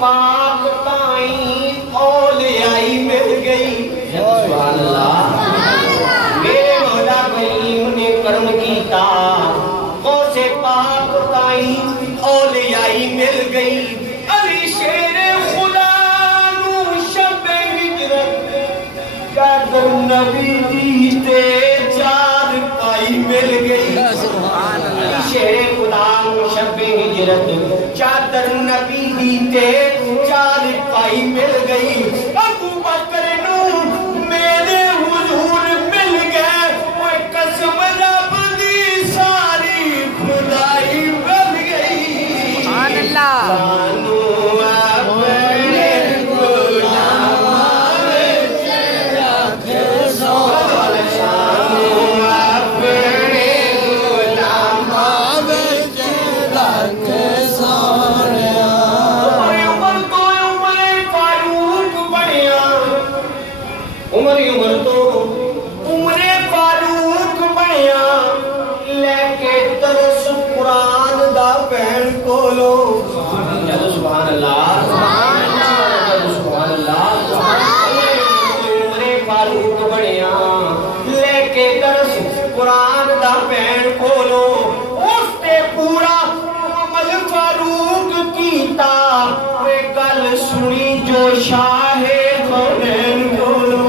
पाक ताई औले आई मिल गई। सुभान अल्लाह। मेरे मौला करीम ने कर्म कीता, गौसे पाक ताई औले आई मिल गई। अली शेरे खुदा नू शबे हिजरत कादर नबी दी ते चार पाई मिल गई। अली शेरे खुदा नू शबे हिजरत चादर नबी दी ते चार पाई मिल गई। अबू बकर नू मेरे हुजूर मिल गए। वो कसम रब दी सारी खुदाई मिल गई। सुभान अल्लाह। सानू अपने गुलामां विच रख सोहरा। सानू अपने गुलामां विच रख सोहरा। उमरे फारूक बनया लेके तरस कुरान दा पैण कोलो। सुभान अल्लाह। सुभान अल्लाह। उमरे फारूक बनया लेके तरस कुरान दा पैण कोलो। उसते पूरा अमल फारूक कीता। वे गल सुनी जो शाहे कौनैन कोलो।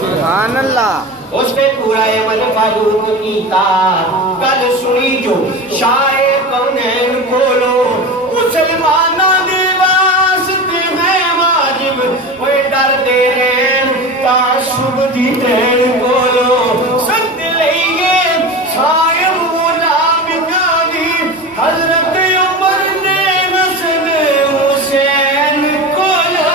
सुभान अल्लाह। उसने पूरा अमल फारूक कीता। कल सुनी जो शाहे कौनैन कोलो। मुसलमाना दे वास्ते है वाजिब ओए डर दे रहन ताशुब दी तैन कोलो। सद लईए साहिब गुलामिया दी हजरत उमर ने नस्ल हुसैन कोलो।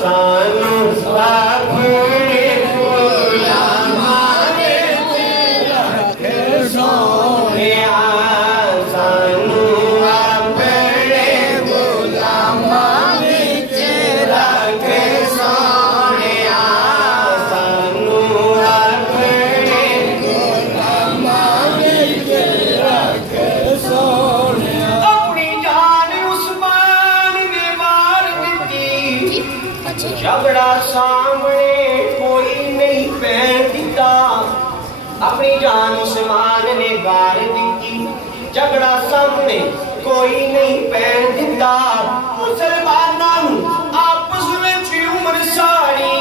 सानू अपने गुलामां विच रख सोहरिया। सानू अपने गुलामां विच रख सोहरिया। सानू अपने गुलामां विच रख सोहरिया। अपनी जान उस्मान ने मार दित्ती। झगड़ा सामने कोई नहीं पैन दिता। अपनी जान उस्मान ने गार दी। झगड़ा सामने कोई नहीं पैन दिता। मुसलमानों आपस में उम्र सारी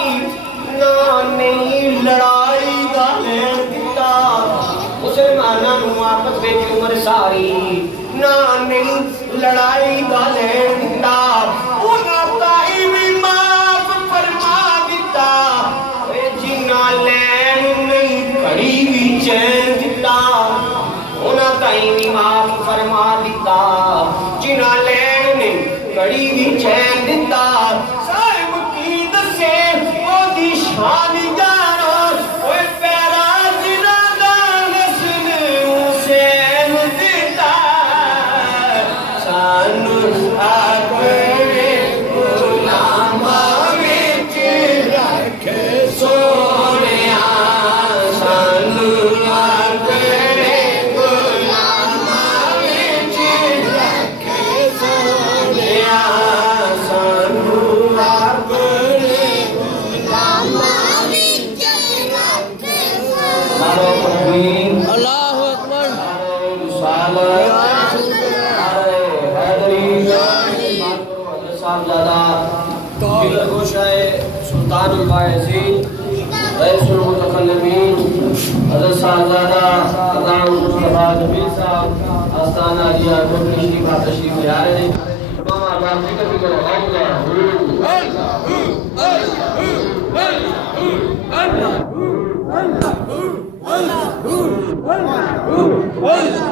ना नहीं लड़ाई का लैन दिता। मुसलमानों आपस में उम्र सारी ना नहीं लड़ाई का लैन दिता। चैन दिता उन्हां ताईं भी माफ फरमा दिता। जिन्हां लैन ने कड़ी भी चैन दिता। साहिब की दसे ओदी शान जानो ओए पैरा जिन्हां दा नस्ल हुसैन दिता। सानू अपने गुलामां विच रख सोहरिया। सानू अपने गुलामां विच रख सोहरिया। सानू अपने गुलामां विच रख सोहरिया। अल्लाहु अकबर। साहबजादा गोशाए सुल्तानुल बायज़ीद रईसुल मुतकल्लिमीन हज़रत साहबजादा अज़ाम मुस्तफा जमील साहब आस्ताना जिया कोटली शरीफ तशरीफ ले आए हैं। तमाम आबाद जिक्र भी करो। Allah